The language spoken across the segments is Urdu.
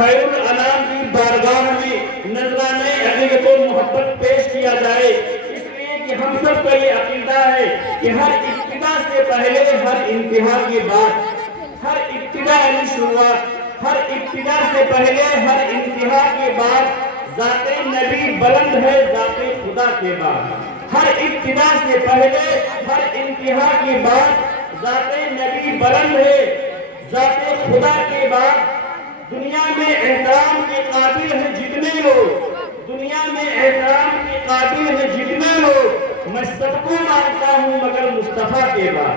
خیر الانام کی بارگاہ میں نذرانۂ عقیدت و محبت پیش کیا جائے، اس لیے کہ ہم سب کا یہ عقیدہ ہے کہ ہر ابتدا سے پہلے ہر انتہا کے بعد، ہر ابتدا یعنی شروعات، ہر ابتدا سے پہلے ہر انتہا کے بعد ذات نبی بلند ہے ذات خدا کے بعد، ہر ابتدا سے پہلے ہر انتہا کے بعد ذات نبی بلند ہے ذات خدا کے بعد۔ دنیا میں احترام کے قابل ہیں جتنے لوگ، دنیا میں احترام کے قابل ہیں جتنے لوگ، میں سب کو مانتا ہوں مگر مصطفیٰ کے بعد۔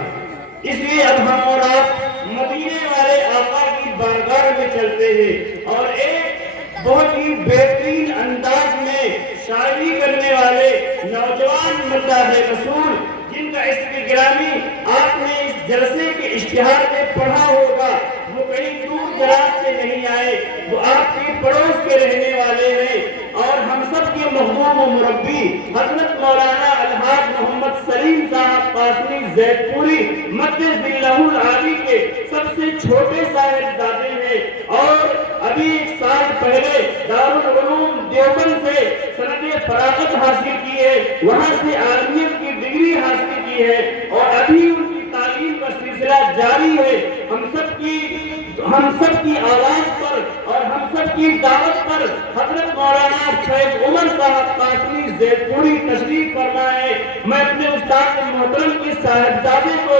اس لیے اب ہم اور آپ مدینے والے آقا کی بارگاہ میں چلتے ہیں اور ایک بہت ہی بہترین انداز میں شاعری کرنے والے نوجوان مداح رسول، جن کا اسم گرامی آپ نے اس جلسے کے اشتہار میں پڑھا ہوگا، وہ کہیں دور دراز سے نہیں آئے، وہ آپ کے پڑوس کے رہنے والے ہیں اور ہم سب کے محبوب و مربی حضرت مولانا الحاج محمد سلیم صاحب قاسمی زید پوری مقدس ذلہ العالی کے سب سے چھوٹے صاحبزادے ہیں، اور ابھی ایک سال پہلے دارالعلوم دیوبند سے سند فراغت حاصل کی ہے، وہاں سے عالمیت کی ڈگری حاصل کی ہے اور ابھی ان کی تعلیم کا سلسلہ جاری ہے۔ ہم سب کی آواز پر اور ہم سب کی دعوت پر حضرت مولانا فیض عمر صاحب قاسمی زید پوری تشریف فرمائے۔ میں اپنے استاد محترم کے صاحبزادے کو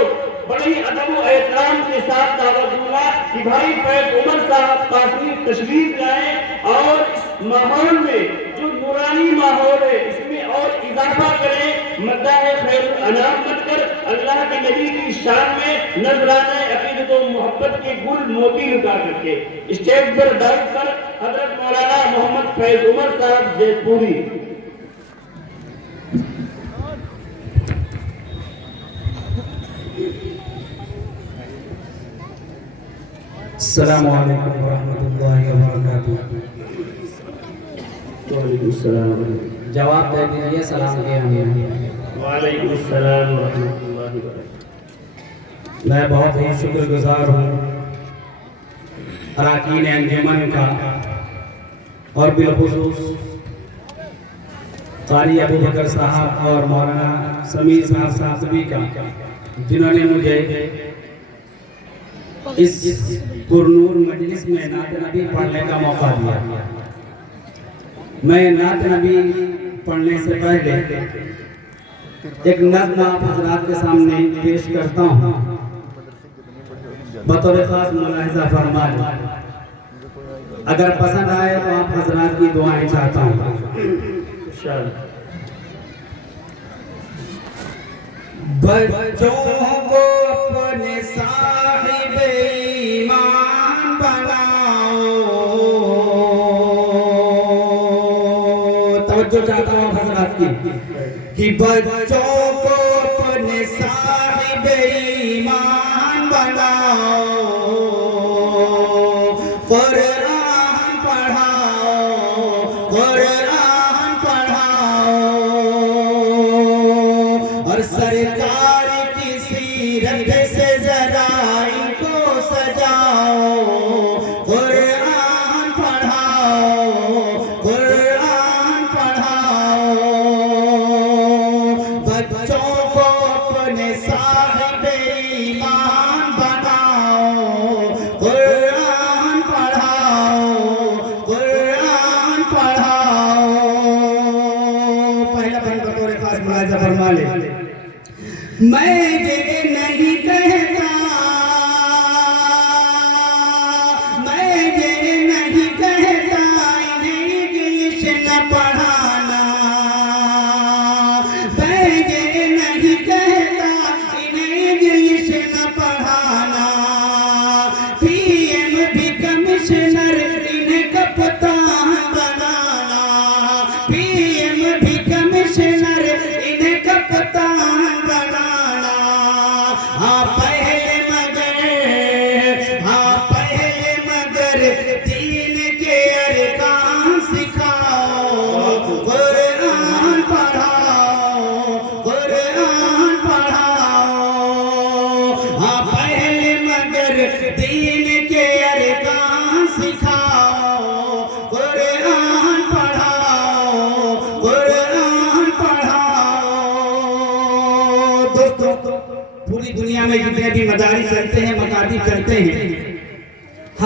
بڑی ادب و احترام کے ساتھ دعوت دوں گا کہ بھائی فیض عمر صاحب قاسمی تشریف لائیں اور اس ماحول میں جو نورانی ماحول ہے اس میں اور اضافہ کریں، مداح خیر الانام بن کر اللہ کے نبی کی شان میں نذرانہ عقیدت و محبت کے گل موتی لٹا کر کے اسٹیج پر بیٹھ کر حضرت مولانا محمد فیض عمر صاحب زید پوری۔ السلام علیکم ورحمۃ اللہ وبرکاتہ۔ وعلیکم السلام، جواب دے دیجیے سلام کے ہمیں۔ وعلیکم السلام ورحمۃ اللہ وبرکاتہ۔ میں بہت ہی شکر گزار ہوں اراکین انجمن کا اور بالخصوص قاری ابو بکر صاحب اور مولانا سمیر صاحب صاحبی کا، جنہوں نے مجھے اس پرنور مجلس میں نعت نبی پڑھنے کا موقع دیا۔ میں نعت نبی پڑھنے سے پہلے ایک نظم آپ حضرات کے سامنے پیش کرتا ہوں، بطور خاص ملاحظہ فرما لیں، اگر پسند آئے تو آپ حضرات کی دعائیں چاہتا ہوں۔ بچوں کو اپنے صاحب ایمان بناؤ، توجہ چاہتا ہوں آپ حضرات کی، کہ بچوں کو اپنے صاحب ایمان بناؤ، قرآن پڑھاؤ، قرآن پڑھاؤ، اور سرکار کی سیرت سے ذرا ان کو سجاؤ، قرآن پڑھاؤ، قرآن پڑھاؤ، بچوں کو اپنے صاحب ایمان بناؤ، قرآن پڑھاؤ، قرآن پڑھاؤ۔ پہلا پن بطور خاص ملاحظہ فرما لے، میں یہ نہیں کہتا، میں یہ نہیں کہتا انہیں انگلش نہ پڑھانا، میں یہ نہیں کہتا انہیں انگلش نہ پڑھانا، پی ایم بھی کمشنر انہیں کپتان بنانا، پی ایم بھی کمشنر انہیں کپتان بنانا،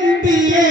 MBA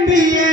MBA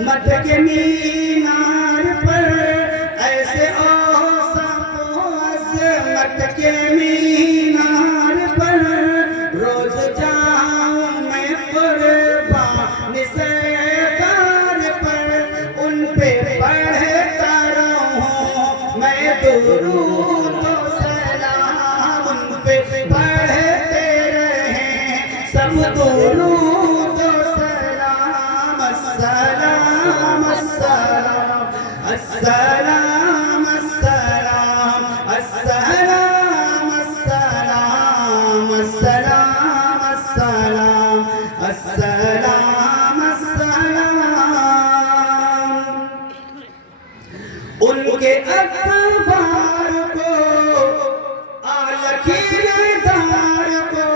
مدح کے مینار پر ایسے اوصاف و عظمت کے مینار پر روز جاؤں میں قربان سرکار پر ان پہ پڑھتا رہوں میں درود و سلام ان پہ پڑھتے رہیں سب درود و سلام السلام السلام السلام السلام السلام السلام السلام السلام السلام السلام ان کے اخبار کو اعلی کردار کو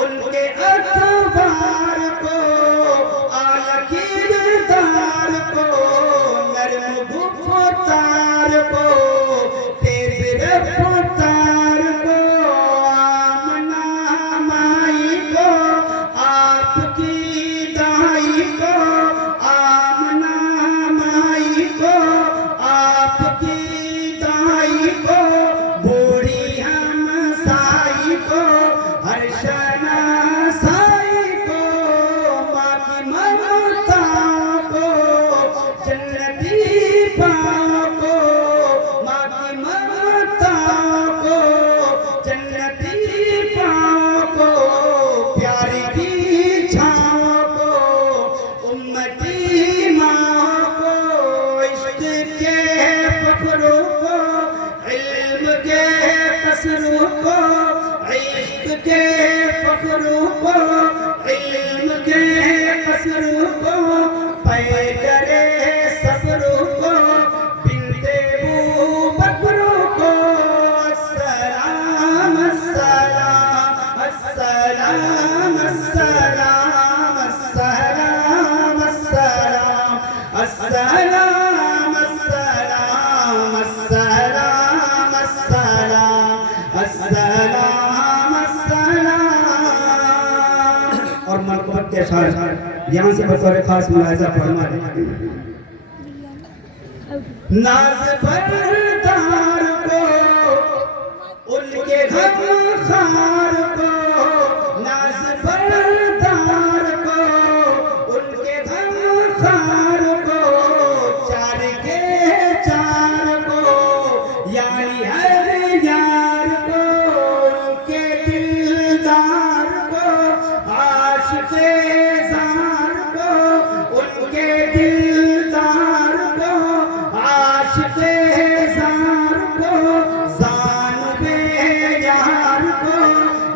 ان کے اخبار کو اعلی کردار کو نرم گفتار کو تیز رفتار کو آمنہ مائی کو آپ کی دائی کو آمنہ مائی کو آپ کی دائی کو بوڑھی ہمسائی کو ہر شناسائی کو ماں کی ممتا کو جنتی پاں کو ماں کی ممتا کو جنتی پاں کو پیاری کی چھاؤں کو امتی ماں کو عشق کے فخروں کو علم کے قصروں کو عشق کے فخروں کو علم کے قصروں کو پیکر صبروں کو بنت ابوبکروں کو السلام السلام السلام السلام السلام السلام السلام السلام السلام السلام السلام السلام اور مرحبت کے ساتھ یہاں سے بطور خاص ملاحظہ فرما دیں ناز بردار کو ان کے غم خار کو ناز بردار کو ان کے غم خار کو چار کے چار کو یعنی ہر یار کو ان کے دلدار کو عاشق زار کو ان کے دلدار کو عاشق زار کو زان بے یار کو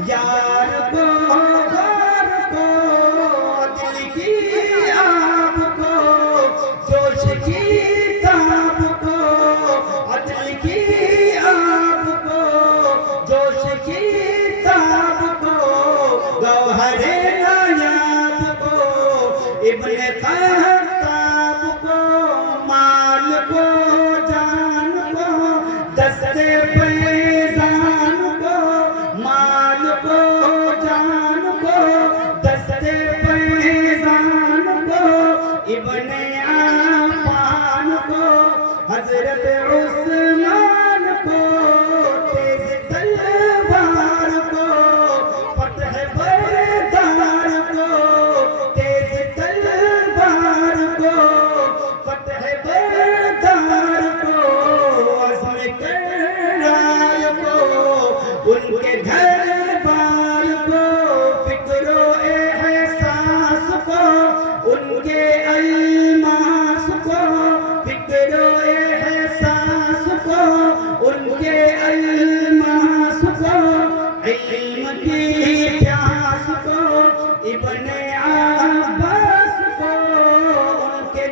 یار کو غار کو دل کی آب کو جوش کی تاب کو عدل کی آب کو جوش کی تاب کو گوہر نایاب کو ابن خطاب کو مال کو جان کو دست فیضان کو مال کو جان کو دست فیضان کو ابن عفان کو حضرت عثمان کو تیز تلوار کو فتح بردار کو تیز تلوار کو فتح بردار کو عزم کرار کو ان کے گھر بار کو فکر و احساس کو ان کے الماس کو فکر و احساس کو ان کے الماس کو علم کی پیاس کو ابن عباس کو ان کے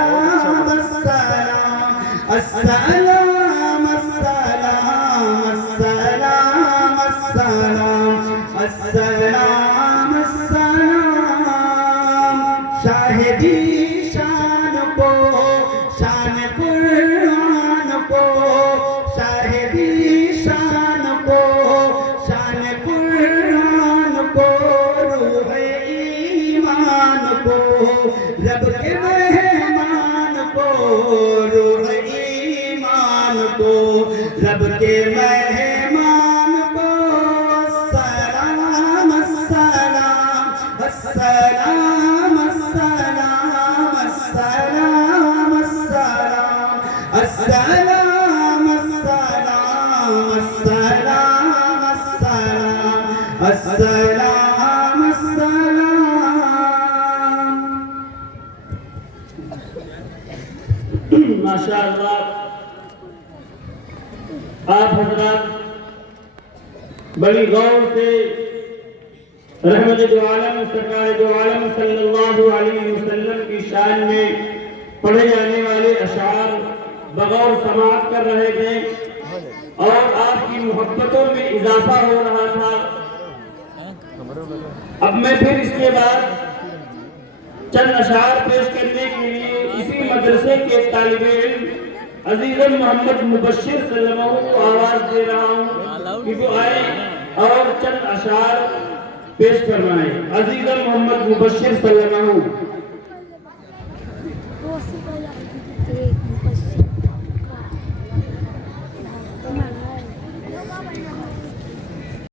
السلام السلام السلام السلام السلام السلام السلام شاہدی شان کو شان قرآن کو شاہدی شان کو شان قرآن کو روح ایمان کو رب کے مہمان کو روح ایمان کو رب کے مہمان کو السلام السلام السلام السلام السلام السلام السلام السلام السلام السلام السلام السلام ماشاءاللہ آپ حضرات بڑی غور سے رحمت دو عالم سرکار دو عالم صلی اللہ علیہ وسلم کی شان میں پڑھے جانے والے اشعار بغور سماعت کر رہے تھے اور آپ کی محبتوں میں اضافہ ہو رہا تھا۔ اب میں پھر اس کے بعد چند اشعار پیش کرنے کے لیے اسی مدرسے کے طالب علم عزیزم محمد مبشر صلی اللہ علیہ وسلم کو آواز دے رہا ہوں کہ وہ آئے اور چند اشعار پیش فرمائیں۔ عزیزم محمد مبشر صلی اللہ علیہ وسلم